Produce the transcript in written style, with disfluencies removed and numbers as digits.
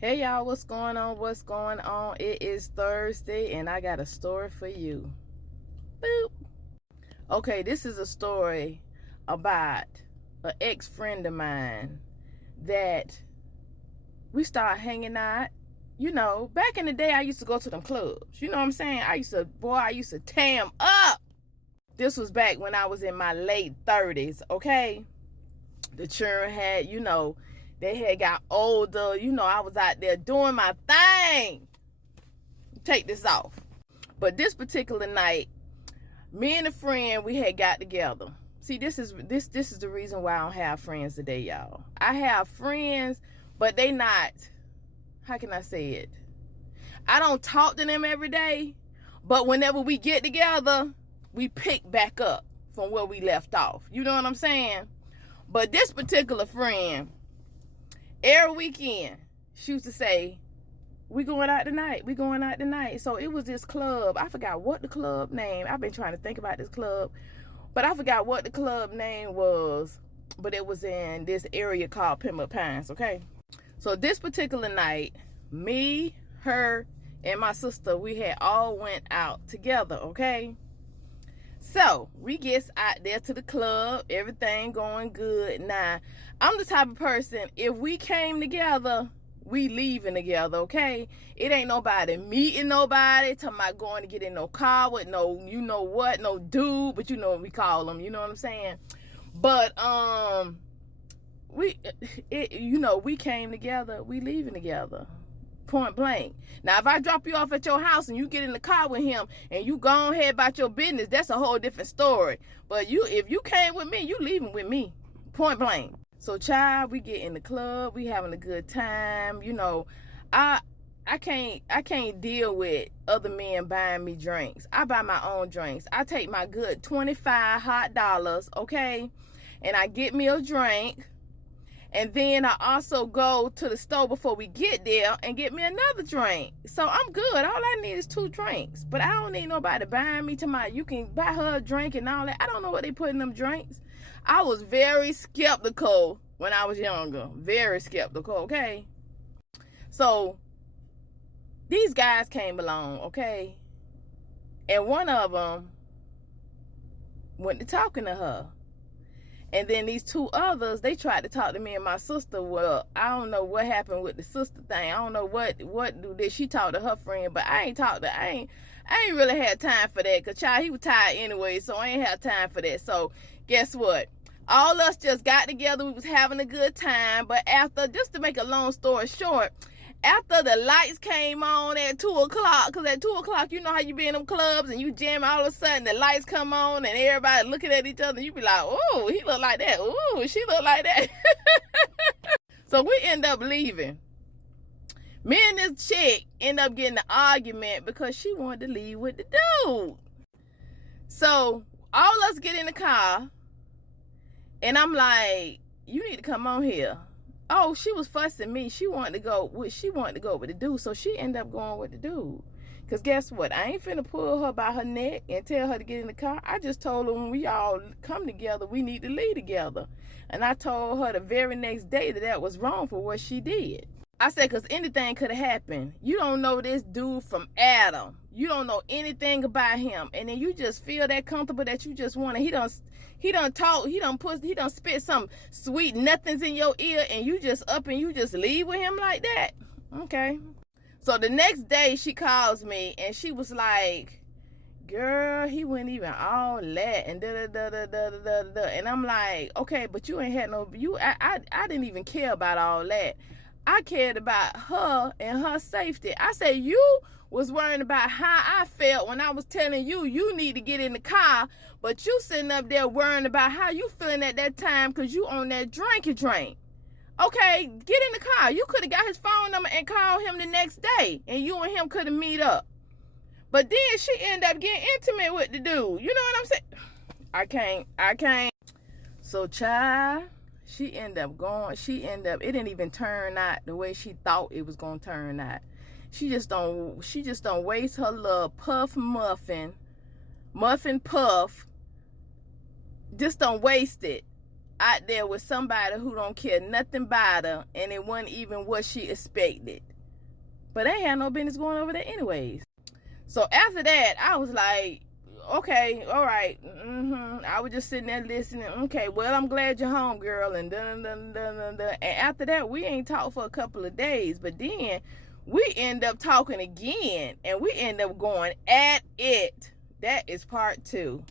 Hey y'all, what's going on? What's going on? It is Thursday and I got a story for you. Boop. Okay, this is a story about an ex-friend of mine that we started hanging out. You know, back in the day I used to go to them clubs. You know what I'm saying? I used to tam up. This was back when I was in my late 30s, okay? The children had, they had got older. I was out there doing my thing. Take this off. But this particular night, me and a friend, we had got together. See, this is the reason why I don't have friends today, y'all. I have friends, but they not, how can I say it? I don't talk to them every day, but whenever we get together, we pick back up from where we left off. You know what I'm saying? But this particular friend, every weekend, she used to say, we going out tonight. We going out tonight. So it was this club. I forgot what the club name. I've been trying to think about this club, but I forgot what the club name was. But it was in this area called Pembroke Pines, okay? So this particular night, me, her, and my sister, we had all went out together, okay? So we gets out there to the club, everything going good. Now, I'm the type of person, if we came together, we leaving together, okay? It ain't nobody meeting nobody, talking about going to get in no car with no, you know what, no dude, but you know what we call them, you know what I'm saying? But, we came together, we leaving together. Point blank. Now, if I drop you off at your house and you get in the car with him and you go ahead about your business, that's a whole different story. But if you came with me, you leaving with me. Point blank. So, child, we get in the club, we having a good time. I can't deal with other men buying me drinks. I buy my own drinks. I take my good 25 hot dollars, okay, and I get me a drink. And then I also go to the store before we get there and get me another drink. So I'm good. All I need is 2 drinks. But I don't need nobody buying me you can buy her a drink and all that. I don't know what they put in them drinks. I was very skeptical when I was younger. Very skeptical, okay? So these guys came along, okay? And one of them went to talking to her. And then these 2 others, they tried to talk to me and my sister. Well, I don't know what happened with the sister thing. I don't know what did she talk to her friend, but I ain't really had time for that, because child, he was tired anyway, so I ain't had time for that. So guess what? All us just got together, we was having a good time, but after, just to make a long story short, after the lights came on at 2 o'clock, because at 2 o'clock, you know how you be in them clubs and you jam, all of a sudden the lights come on and everybody looking at each other. You be like, oh, he look like that. Ooh, she look like that. So we end up leaving. Me and this chick end up getting an argument because she wanted to leave with the dude. So all us get in the car and I'm like, you need to come on here. Oh, she was fussing me. She wanted to go with the dude, so she ended up going with the dude. Because guess what? I ain't finna pull her by her neck and tell her to get in the car. I just told her when we all come together, we need to leave together. And I told her the very next day that was wrong for what she did. I said, because anything could have happened. You don't know this dude from Adam. You don't know anything about him. And then you just feel that comfortable that you just want to, he done spit some sweet nothings in your ear, and you just up and you just leave with him like that. Okay. So the next day she calls me and she was like, girl, he wasn't even all that and da. And I'm like, okay, but you ain't had I didn't even care about all that. I cared about her and her safety. I said, you was worrying about how I felt when I was telling you need to get in the car, but you sitting up there worrying about how you feeling at that time because you on that drink. Okay, get in the car. You could have got his phone number and called him the next day, and you and him could have meet up. But then she ended up getting intimate with the dude. You know what I'm saying? I can't. So, child, it didn't even turn out the way she thought it was going to turn out. She just don't waste her little muffin puff. Just don't waste it out there with somebody who don't care nothing about her, and it wasn't even what she expected. But they had no business going over there anyways. So after that, I was like, okay, all right. I was just sitting there listening. Okay, well, I'm glad you're home, girl. And And after that, we ain't talked for a couple of days. But then we end up talking again, and we end up going at it. That is part 2.